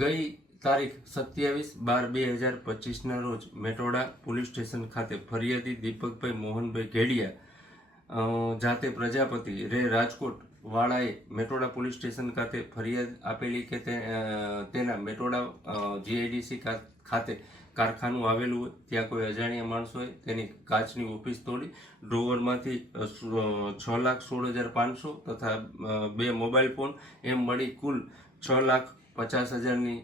ગઈ તારીખ 27/12/2025ના રોજ મેટોડા પોલીસ સ્ટેશન ખાતે ફરિયાદી દીપકભાઈ મોહનભાઈ ઘેડિયા જાતે પ્રજાપતિ રે રાજકોટ વાળાએ મેટોડા પોલીસ સ્ટેશન ખાતે ફરિયાદ આપેલી કે તેના મેટોડા જીઆઈડીસી ખાતે કારખાનું આવેલું હોય, ત્યાં કોઈ અજાણ્યા માણસોએ તેની કાચની ઓફિસ તોડી ડ્રોવરમાંથી 6,16,500 તથા 2 મોબાઈલ ફોન એમ મળી કુલ 6,50,000ની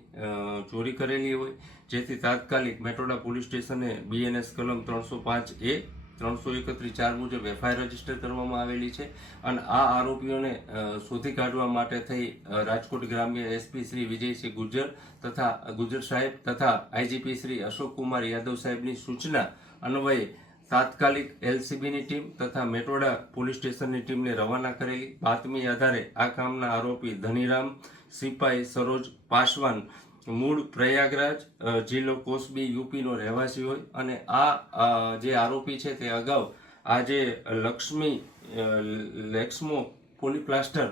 ચોરી કરેલી હોય, જેથી તાત્કાલિક મેટોડા પોલીસ સ્ટેશને BNS કલમ 305A 331(4) મુજબ FIR રજીસ્ટર કરવામાં આવેલી છે અને આ આરોપીઓને શોધી કાઢવા માટે થઈ રાજકોટ ગ્રામ્ય SP શ્રી વિજયસિંહ ગુજર તથા ગુજર સાહેબ તથા IGP શ્રી અશોક કુમાર યાદવ સાહેબની સૂચના અન્વયે તાત્કાલિક LCBની ટીમ તથા મેટોડા પોલીસ સ્ટેશનની ટીમને રવાના કરેલી. બાતમી આધારે આ કામના આરોપી ધનીરામ સિપાઈ સરોજ પાસવાન મૂળ પ્રયાગરાજ જિલ્લો કોસબી UPનો રહેવાસી હોય અને આ જે આરોપી છે તે અગાઉ આ જે લેક્સમો પોલીપ્લાસ્ટર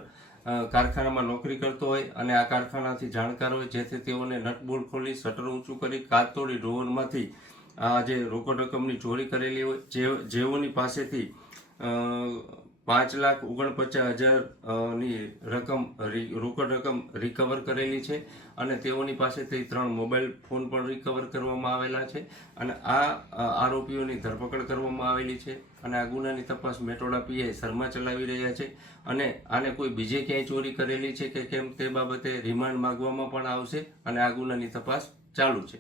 કારખાનામાં નોકરી કરતો હોય અને આ કારખાનાથી જાણકાર હોય, જેથી તેઓને નટબોલ્ટ ખોલી શટર ઊંચું કરી કાચ તોડી ડ્રોવરમાંથી આ જે રોકડ રકમની ચોરી કરેલી હોય, જેઓની પાસેથી 5,49,000ની રોકડ રકમ રિકવર કરેલી છે અને તેઓની પાસેથી 3 મોબાઈલ ફોન પણ રિકવર કરવામાં આવેલા છે અને આ આરોપીઓની ધરપકડ કરવામાં આવેલી છે અને આ ગુનાની તપાસ મેટોડા PI શર્મા ચલાવી રહ્યા છે અને આને કોઈ બીજે ક્યાંય ચોરી કરેલી છે કે કેમ તે બાબતે રિમાન્ડ માંગવામાં પણ આવશે અને આ ગુનાની તપાસ ચાલુ છે.